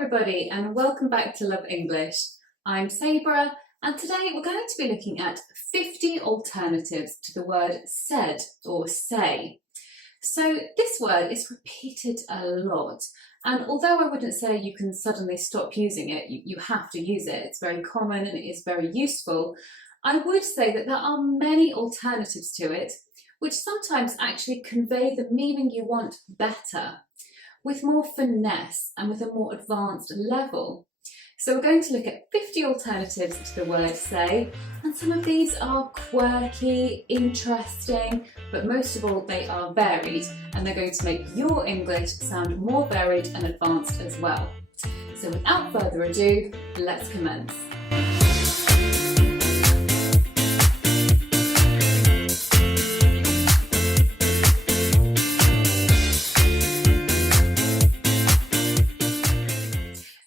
everybody and welcome back to Love English. I'm Sabra and today we're going to be looking at 50 alternatives to the word said or say. So this word is repeated a lot, and although I wouldn't say you can suddenly stop using it, you have to use it. It's very common and it is very useful. I would say that there are many alternatives to it which sometimes actually convey the meaning you want better, with more finesse and with a more advanced level. So we're going to look at 50 alternatives to the word say, and some of these are quirky, interesting, but most of all they are varied, and they're going to make your English sound more varied and advanced as well. So without further ado, let's commence.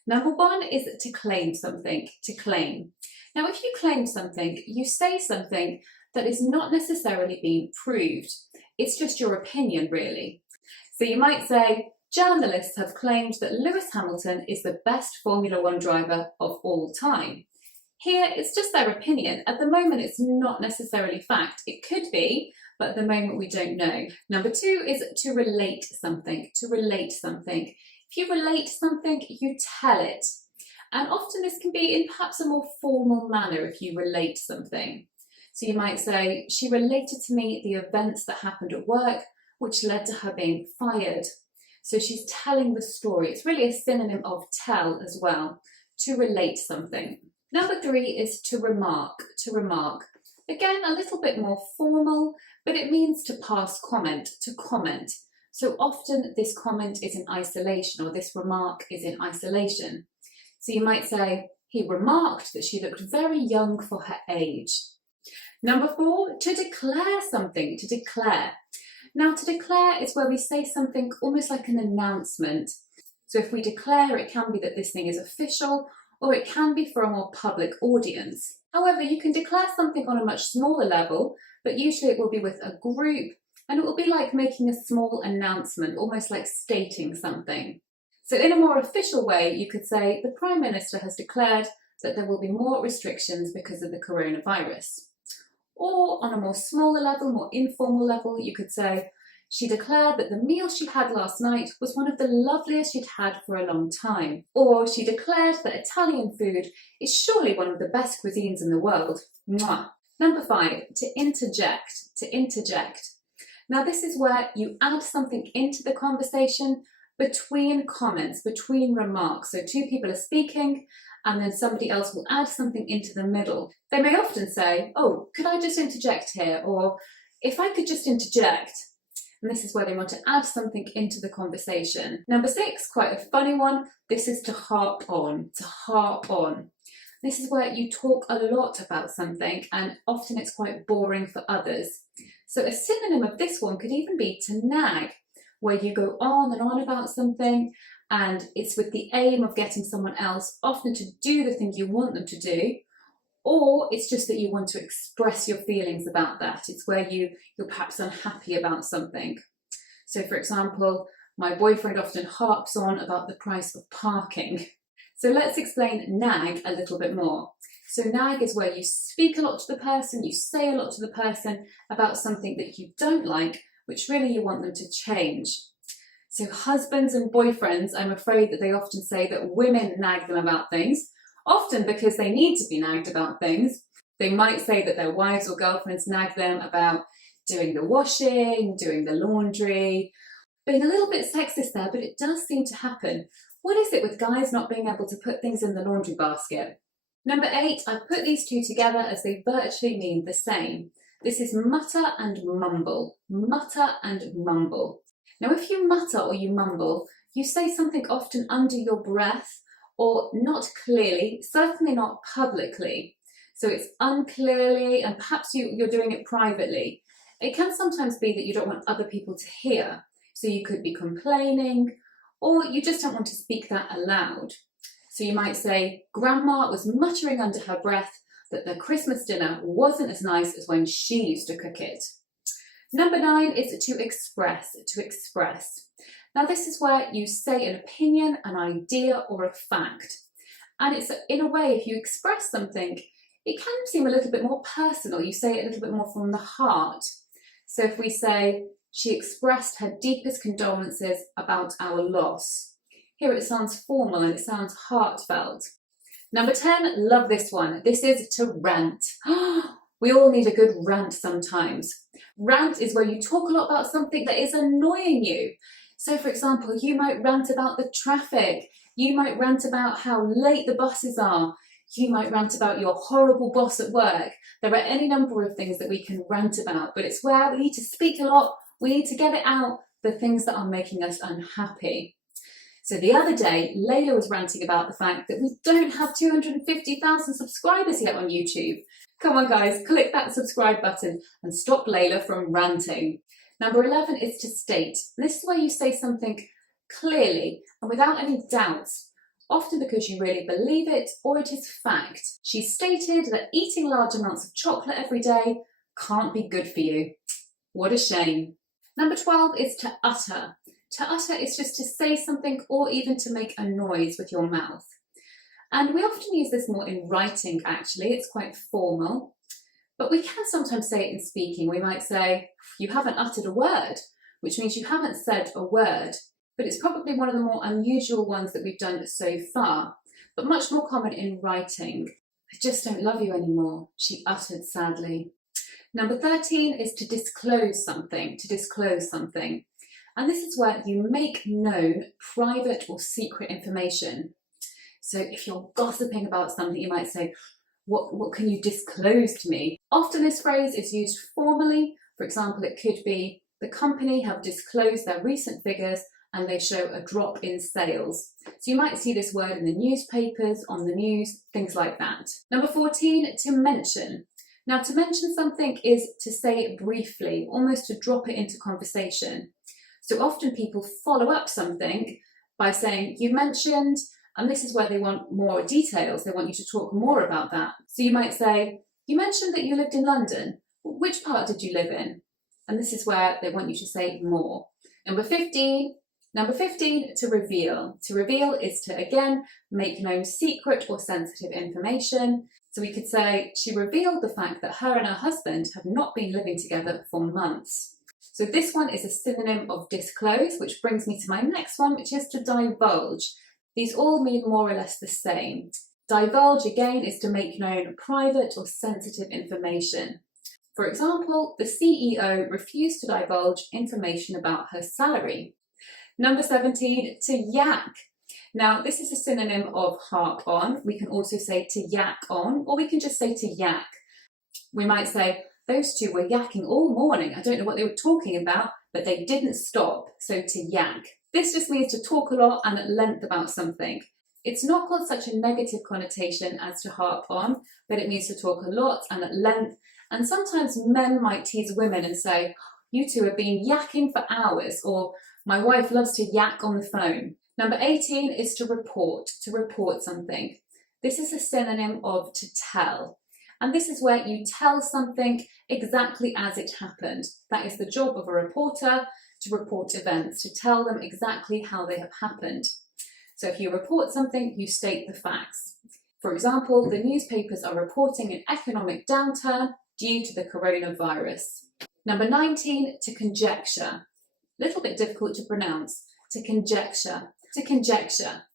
Number one is to claim something, to claim. Now, if you claim something, you say something that is not necessarily being proved. It's just your opinion, really. So you might say, journalists have claimed that Lewis Hamilton is the best Formula One driver of all time. Here, it's just their opinion. At the moment, it's not necessarily fact. It could be, but at the moment, we don't know. Number two is to relate something, to relate something. If you relate something, you tell it. And often this can be in perhaps a more formal manner if you relate something. So you might say, she related to me the events that happened at work, which led to her being fired. So she's telling the story. It's really a synonym of tell as well, to relate something. Number three is to remark, to remark. Again, a little bit more formal, but it means to pass comment, to comment. So often this comment is in isolation, or this remark is in isolation. So you might say, he remarked that she looked very young for her age. Number four, to declare something, to declare. Now to declare is where we say something almost like an announcement. So if we declare, it can be that this thing is official, or it can be for a more public audience. However, you can declare something on a much smaller level, but usually it will be with a group. And it will be like making a small announcement, almost like stating something. So in a more official way, you could say the Prime Minister has declared that there will be more restrictions because of the coronavirus. Or on a more smaller level, more informal level, you could say she declared that the meal she had last night was one of the loveliest she'd had for a long time. Or she declared that Italian food is surely one of the best cuisines in the world. Mwah. Number five, to interject, to interject. Now this is where you add something into the conversation between comments, between remarks. So two people are speaking and then somebody else will add something into the middle. They may often say, oh, could I just interject here? Or if I could just interject. And this is where they want to add something into the conversation. Number six, quite a funny one. This is to harp on, to harp on. This is where you talk a lot about something and often it's quite boring for others. So a synonym of this one could even be to nag, where you go on and on about something and it's with the aim of getting someone else often to do the thing you want them to do, or it's just that you want to express your feelings about that. It's where you're perhaps unhappy about something. So for example, my boyfriend often harps on about the price of parking. So let's explain nag a little bit more. So nag is where you speak a lot to the person, you say a lot to the person about something that you don't like, which really you want them to change. So husbands and boyfriends, I'm afraid that they often say that women nag them about things, often because they need to be nagged about things. They might say that their wives or girlfriends nag them about doing the washing, doing the laundry. Being a little bit sexist there, but it does seem to happen. What is it with guys not being able to put things in the laundry basket? Number eight, I've put these two together as they virtually mean the same. This is mutter and mumble. Mutter and mumble. Now, if you mutter or you mumble, you say something often under your breath or not clearly, certainly not publicly. So it's unclearly and perhaps you're doing it privately. It can sometimes be that you don't want other people to hear. So you could be complaining or you just don't want to speak that aloud. So you might say, Grandma was muttering under her breath that the Christmas dinner wasn't as nice as when she used to cook it. Number 9 is to express, to express. Now this is where you say an opinion, an idea or a fact. And it's in a way, if you express something, it can seem a little bit more personal. You say it a little bit more from the heart. So if we say, she expressed her deepest condolences about our loss. Here it sounds formal and it sounds heartfelt. Number 10, love this one. This is to rant. We all need a good rant sometimes. Rant is where you talk a lot about something that is annoying you. So for example, you might rant about the traffic. You might rant about how late the buses are. You might rant about your horrible boss at work. There are any number of things that we can rant about, but it's where we need to speak a lot. We need to get it out, the things that are making us unhappy. So the other day, Leila was ranting about the fact that we don't have 250,000 subscribers yet on YouTube. Come on guys, click that subscribe button and stop Leila from ranting. Number 11 is to state. This is where you say something clearly and without any doubts, often because you really believe it or it is fact. She stated that eating large amounts of chocolate every day can't be good for you. What a shame. Number 12 is to utter. To utter is just to say something or even to make a noise with your mouth. And we often use this more in writing actually, it's quite formal. But we can sometimes say it in speaking. We might say, you haven't uttered a word, which means you haven't said a word. But it's probably one of the more unusual ones that we've done so far, but much more common in writing. I just don't love you anymore, she uttered sadly. Number 13 is to disclose something, And this is where you make known private or secret information. So if you're gossiping about something, you might say, what can you disclose to me? Often this phrase is used formally. For example, it could be, the company have disclosed their recent figures and they show a drop in sales. So you might see this word in the newspapers, on the news, things like that. Number 14, to mention. Now to mention something is to say it briefly, almost to drop it into conversation. So often people follow up something by saying, you mentioned, and this is where they want more details. They want you to talk more about that. So you might say, you mentioned that you lived in London. Which part did you live in? And this is where they want you to say more. Number 15, to reveal. To reveal is to, again, make known secret or sensitive information. So we could say, she revealed the fact that her and her husband have not been living together for months. So this one is a synonym of disclose, which brings me to my next one, which is to divulge. These all mean more or less the same. Divulge, again, is to make known private or sensitive information. For example, the CEO refused to divulge information about her salary. Number 17, to yak. Now, this is a synonym of harp on. We can also say to yak on, or we can just say to yak. We might say, those two were yakking all morning. I don't know what they were talking about, but they didn't stop. So to yak. This just means to talk a lot and at length about something. It's not got such a negative connotation as to harp on, but it means to talk a lot and at length. And sometimes men might tease women and say, you two have been yakking for hours, or my wife loves to yak on the phone. Number 18 is to report something. This is a synonym of to tell. And this is where you tell something exactly as it happened. That is the job of a reporter, to report events, to tell them exactly how they have happened. So if you report something, you state the facts. For example, the newspapers are reporting an economic downturn due to the coronavirus. Number 19, to conjecture. A little bit difficult to pronounce. To conjecture.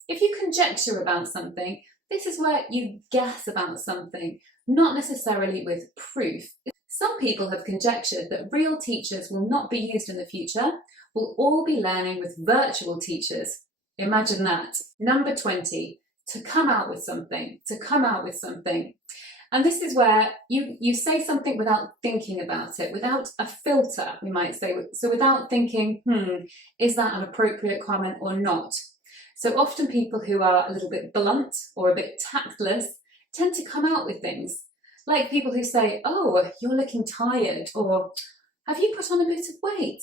If you conjecture about something, this is where you guess about something, not necessarily with proof. Some people have conjectured that real teachers will not be used in the future. We'll all be learning with virtual teachers. Imagine that. Number 20, to come out with something. And this is where you say something without thinking about it, without a filter, we might say. So without thinking, is that an appropriate comment or not? So often people who are a little bit blunt or a bit tactless tend to come out with things. Like people who say, oh, you're looking tired, or have you put on a bit of weight?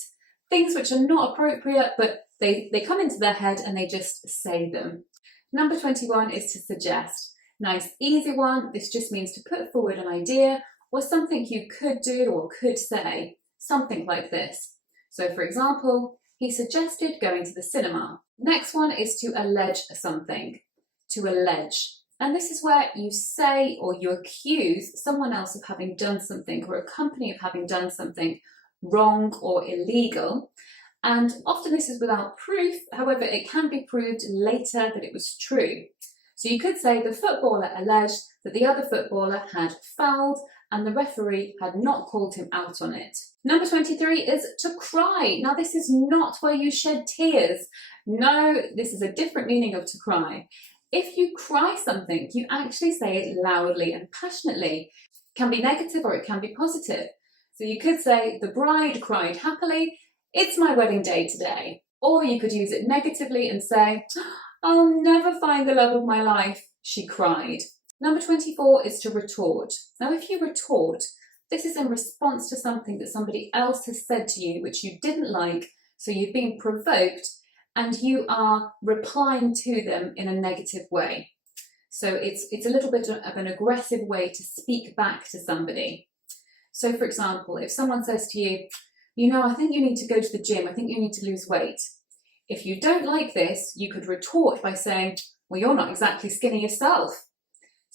Things which are not appropriate, but they come into their head and they just say them. Number 21 is to suggest. Nice, easy one. This just means to put forward an idea or something you could do or could say, something like this. So for example, He suggested going to the cinema. Next one is to allege something. To allege. And this is where you say or you accuse someone else of having done something, or a company of having done something wrong or illegal. And often this is without proof. However, it can be proved later that it was true. So you could say the footballer alleged that the other footballer had fouled and the referee had not called him out on it. Number 23 is to cry. Now this is not where you shed tears. No, this is a different meaning of to cry. If you cry something, you actually say it loudly and passionately. It can be negative or it can be positive. So you could say, the bride cried happily, it's my wedding day today. Or you could use it negatively and say, I'll never find the love of my life, she cried. Number 24 is to retort. Now if you retort, this is in response to something that somebody else has said to you which you didn't like, so you've been provoked and you are replying to them in a negative way. So it's a little bit of an aggressive way to speak back to somebody. So for example, if someone says to you, I think you need to go to the gym, I think you need to lose weight. If you don't like this, you could retort by saying, well, you're not exactly skinny yourself.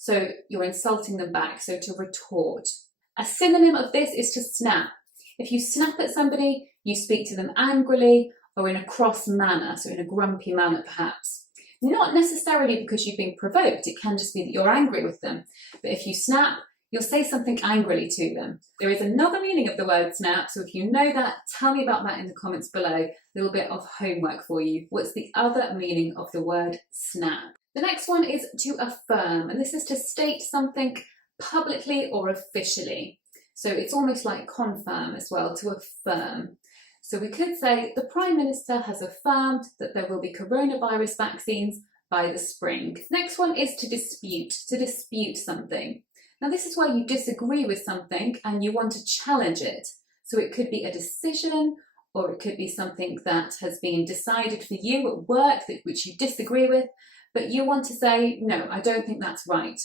So you're insulting them back, so to retort. A synonym of this is to snap. If you snap at somebody, you speak to them angrily or in a cross manner, so in a grumpy manner perhaps. Not necessarily because you've been provoked, it can just be that you're angry with them. But if you snap, you'll say something angrily to them. There is another meaning of the word snap, so if you know that, tell me about that in the comments below. A little bit of homework for you. What's the other meaning of the word snap? The next one is to affirm, and this is to state something publicly or officially. So it's almost like confirm as well, to affirm. So we could say the Prime Minister has affirmed that there will be coronavirus vaccines by the spring. Next one is to dispute something. Now this is where you disagree with something and you want to challenge it. So it could be a decision, or it could be something that has been decided for you at work which you disagree with, but you want to say, no, I don't think that's right.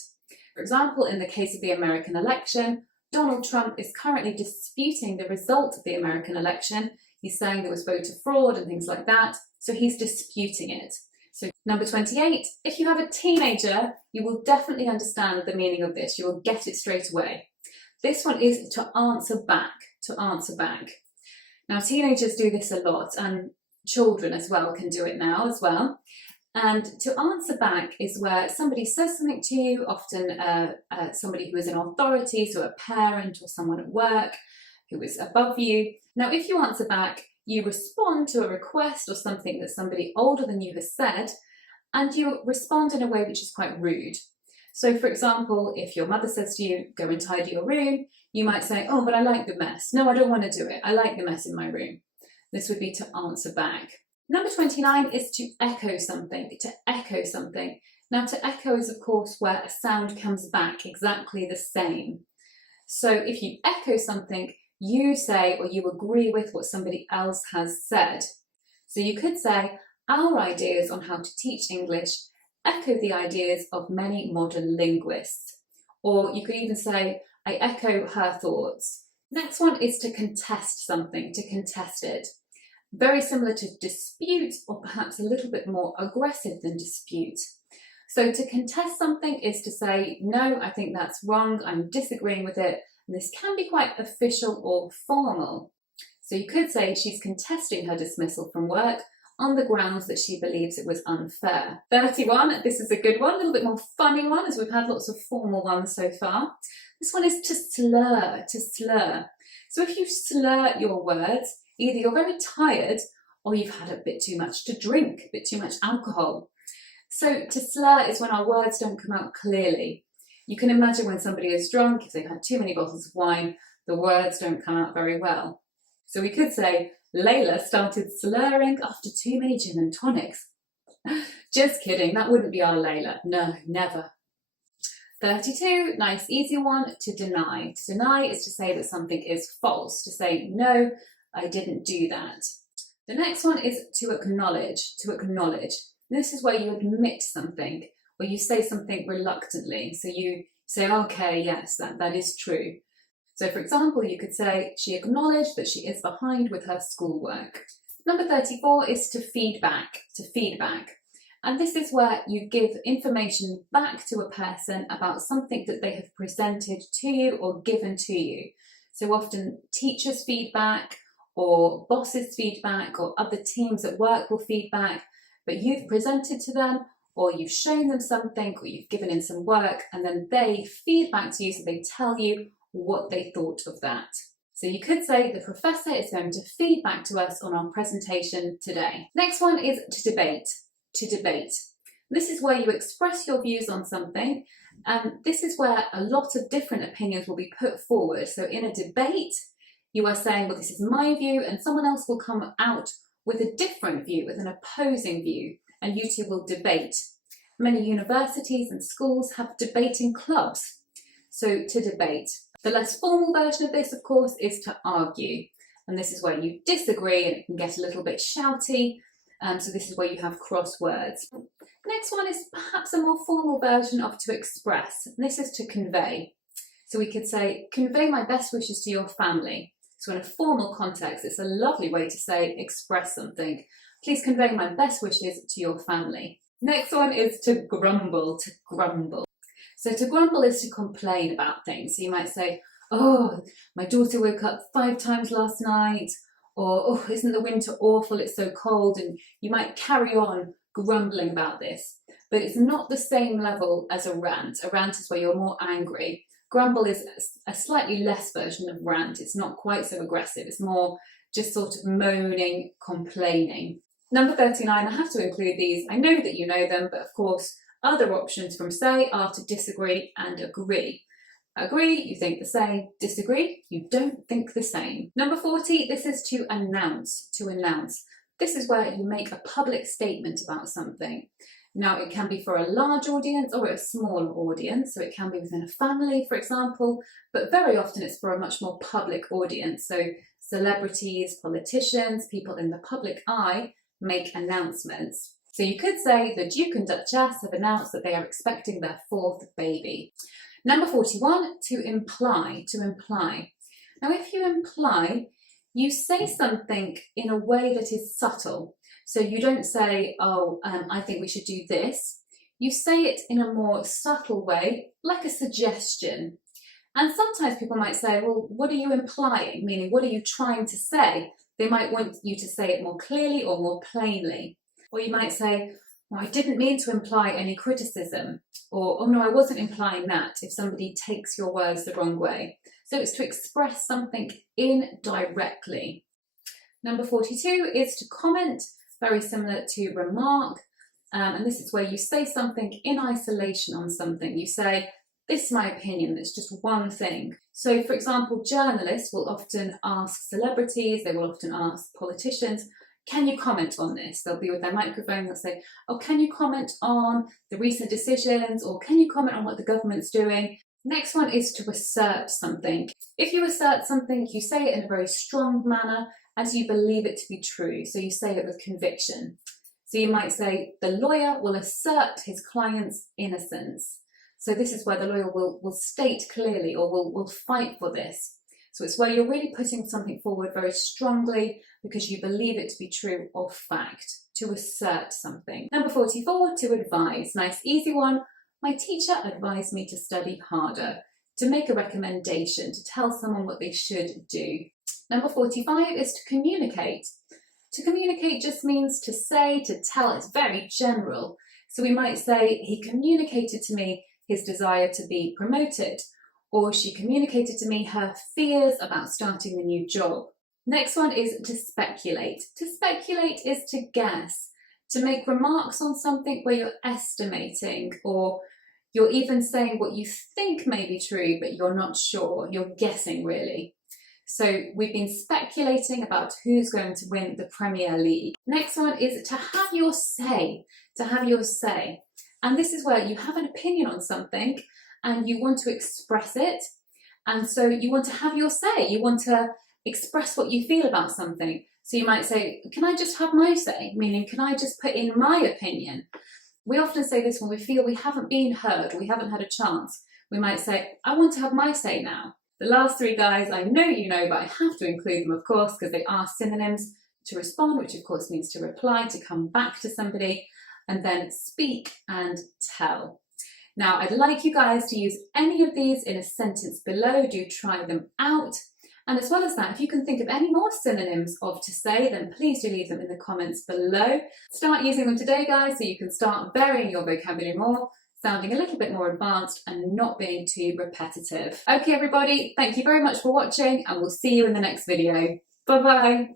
For example, in the case of the American election, Donald Trump is currently disputing the result of the American election. He's saying there was voter fraud and things like that, so he's disputing it. So number 28, if you have a teenager, you will definitely understand the meaning of this. You will get it straight away. This one is to answer back, Now teenagers do this a lot, and children as well can do it now as well. And to answer back is where somebody says something to you, often somebody who is in authority, so a parent or someone at work who is above you. Now, if you answer back, you respond to a request or something that somebody older than you has said, and you respond in a way which is quite rude. So, for example, if your mother says to you, go and tidy your room, you might say, oh, but I like the mess. No, I don't want to do it. I like the mess in my room. This would be to answer back. Number 29 is to echo something, Now, to echo is, of course, where a sound comes back exactly the same. So if you echo something, you say or you agree with what somebody else has said. So you could say, our ideas on how to teach English echo the ideas of many modern linguists. Or you could even say, I echo her thoughts. Next one is to contest something, to contest it. Very similar to dispute, or perhaps a little bit more aggressive than dispute. So to contest something is to say, no, I think that's wrong, I'm disagreeing with it. And this can be quite official or formal. So you could say she's contesting her dismissal from work on the grounds that she believes it was unfair. 31, this is a good one, a little bit more funny one, as we've had lots of formal ones so far. This one is to slur, So if you slur your words, either you're very tired or you've had a bit too much to drink, a bit too much alcohol. So to slur is when our words don't come out clearly. You can imagine when somebody is drunk, if they've had too many bottles of wine, the words don't come out very well. So we could say, Leila started slurring after too many gin and tonics. Just kidding, that wouldn't be our Leila. No, never. 32, nice easy one, to deny. To deny is to say that something is false, to say, no, I didn't do that. The next one is to acknowledge, This is where you admit something, where you say something reluctantly. So you say, okay, yes, that is true. So for example, you could say, she acknowledged that she is behind with her schoolwork. Number 34 is to feedback, And this is where you give information back to a person about something that they have presented to you or given to you. So often teachers' feedback or bosses' feedback or other teams at work will feedback, but you've presented to them or you've shown them something or you've given in some work and then they feedback to you, so they tell you what they thought of that. So you could say the professor is going to feedback to us on our presentation today. Next one is to debate. This is where you express your views on something, and this is where a lot of different opinions will be put forward. So in a debate, you are saying, well, this is my view, and someone else will come out with a different view, with an opposing view, and you two will debate. Many universities and schools have debating clubs. So to debate. The less formal version of this, of course, is to argue. And this is where you disagree and it can get a little bit shouty. So this is where you have crosswords. Next one is perhaps a more formal version of to express. This is to convey. So we could say, convey my best wishes to your family. So in a formal context, it's a lovely way to say, express something. Please convey my best wishes to your family. Next one is to grumble, So to grumble is to complain about things. So you might say, oh, my daughter woke up 5 times last night, or oh, isn't the winter awful, it's so cold, and you might carry on grumbling about this. But it's not the same level as a rant. A rant is where you're more angry. Grumble is a slightly less version of rant. It's not quite so aggressive. It's more just sort of moaning, complaining. Number 39, I have to include these. I know that you know them, but of course, other options from say are to disagree and agree. Agree, you think the same. Disagree, you don't think the same. Number 40, this is to announce. This is where you make a public statement about something. Now, it can be for a large audience or a small audience, so it can be within a family, for example, but very often it's for a much more public audience. So celebrities, politicians, people in the public eye make announcements. So you could say the Duke and Duchess have announced that they are expecting their 4th baby. Number 41, to imply. Now, if you imply, you say something in a way that is subtle. So you don't say, oh, I think we should do this. You say it in a more subtle way, like a suggestion. And sometimes people might say, well, what are you implying? Meaning, what are you trying to say? They might want you to say it more clearly or more plainly. Or you might say, well, I didn't mean to imply any criticism. Or, oh no, I wasn't implying that, if somebody takes your words the wrong way. So it's to express something indirectly. Number 42 is to comment, very similar to remark. And this is where you say something in isolation on something. You say, this is my opinion, it's just one thing. So for example, journalists will often ask celebrities, they will often ask politicians, can you comment on this? They'll be with their microphone, they'll say, oh, can you comment on the recent decisions, or can you comment on what the government's doing? Next one is to assert something. If you assert something, you say it in a very strong manner as you believe it to be true. So you say it with conviction. So you might say, the lawyer will assert his client's innocence. So this is where the lawyer will state clearly, or will fight for this. So it's where you're really putting something forward very strongly because you believe it to be true or fact, to assert something. Number 44, to advise. Nice, easy one. My teacher advised me to study harder, to make a recommendation, to tell someone what they should do. Number 45 is to communicate. To communicate just means to say, to tell. It's very general. So we might say, he communicated to me his desire to be promoted, or she communicated to me her fears about starting the new job. Next one is to speculate. To speculate is to guess, to make remarks on something where you're estimating, or you're even saying what you think may be true, but you're not sure. You're guessing, really. So we've been speculating about who's going to win the Premier League. Next one is to have your say. And this is where you have an opinion on something and you want to express it. And so you want to have your say. You want to express what you feel about something. So you might say, can I just have my say? Meaning, can I just put in my opinion? We often say this when we feel we haven't been heard, we haven't had a chance. We might say, I want to have my say now. The last 3 guys, I know you know, but I have to include them, of course, because they are synonyms. to respond, which of course means to reply, to come back to somebody, and then speak and tell. Now, I'd like you guys to use any of these in a sentence below. Do try them out. And as well as that, if you can think of any more synonyms of to say, then please do leave them in the comments below. Start using them today, guys, so you can start varying your vocabulary more, sounding a little bit more advanced and not being too repetitive. Okay, everybody, thank you very much for watching, and we'll see you in the next video. Bye-bye.